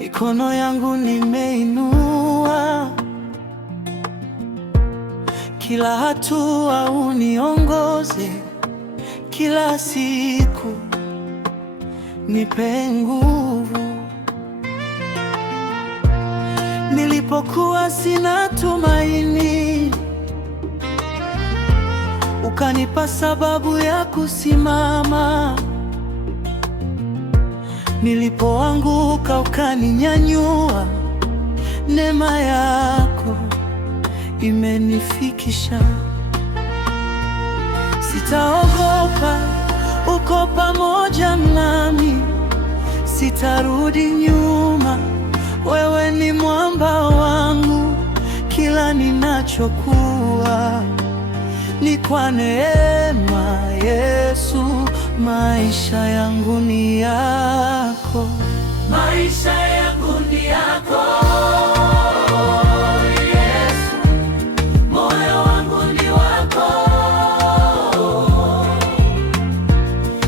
mikono yangu nimeinua, kila hatua uniongoze, kila siku nipe nguvu. Nilipokuwa sina tumaini, ukanipa sababu ya kusimama. Nilipoanguka ukaninyanyua, neema yako imenifikisha. Sitaogopa, uko pamoja nami, sitarudi nyuma. Wewe ni mwamba wangu, kila ninachokuwa ni kwa neema. Yesu, maisha yangu ni yako, maisha yangu ni yako. Yesu, moyo wangu ni wako,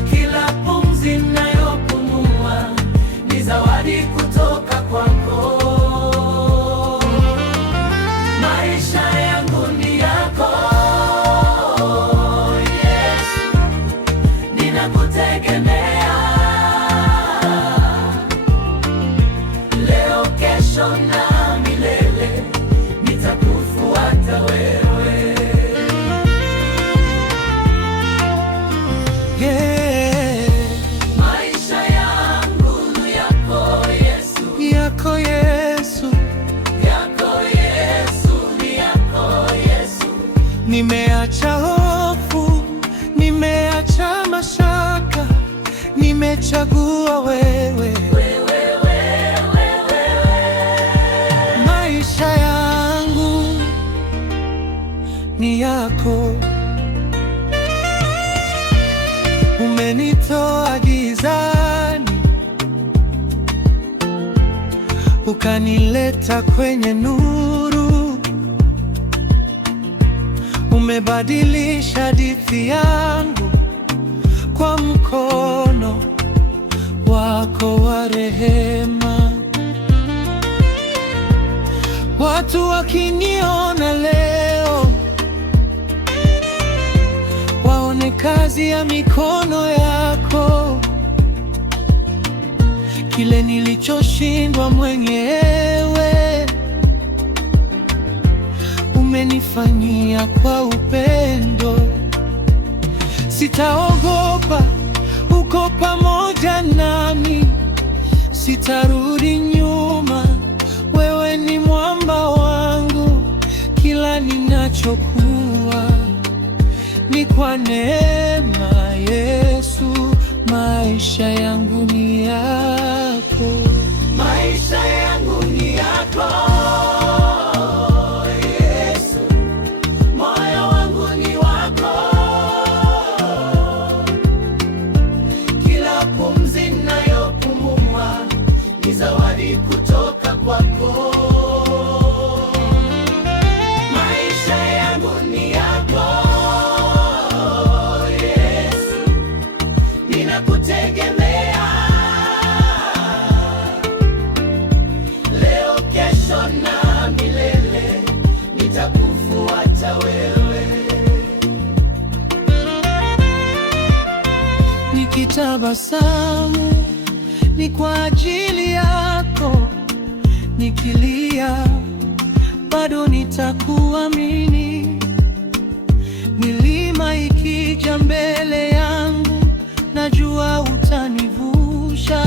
kila pumzi ninayopumua ni zawadi kutoka kwako. Maisha yangu ni yako Yesu, ninakutegemea leo, kesho na milele, nitakufuata wewe. Maisha yangu ni yako Yesu, yako Yesu, yako Yesu, ni yako Yesu. Nimeacha hofu, nimeacha mashaka, nimechagua wewe. Maisha yangu ni yako, umenitoa gizani, ukanileta kwenye nuru. Umebadilisha hadithi yangu kwa mkono wako wa rehema. Watu wakiniona leo, waone kazi ya mikono yako. Kile nilichoshindwa mwenyewe, umenifanyia kwa upendo. Sitaogopa, uko pamoja nami, sitarudi nyuma. Wewe ni mwamba wangu, kila ninachokuwa ni kwa neema. Yesu, maisha yangu ni yako, maisha yangu ni yako. Yesu, moyo wangu ni wako, kila pumzi ninayopumua ni zawadi kutoka kwako. Maisha yangu ni yako Yesu, ninakutegemea leo, kesho na milele, nitakufuata wewe. Nikitabasamu ni kwa ajili yako, nikilia bado nitakuamini. Milima ikija mbele yangu, najua utanivusha.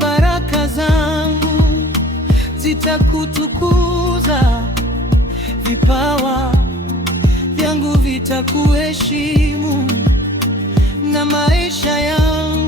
Baraka zangu zitakutukuza, vipawa vyangu vitakuheshimu, na maisha yangu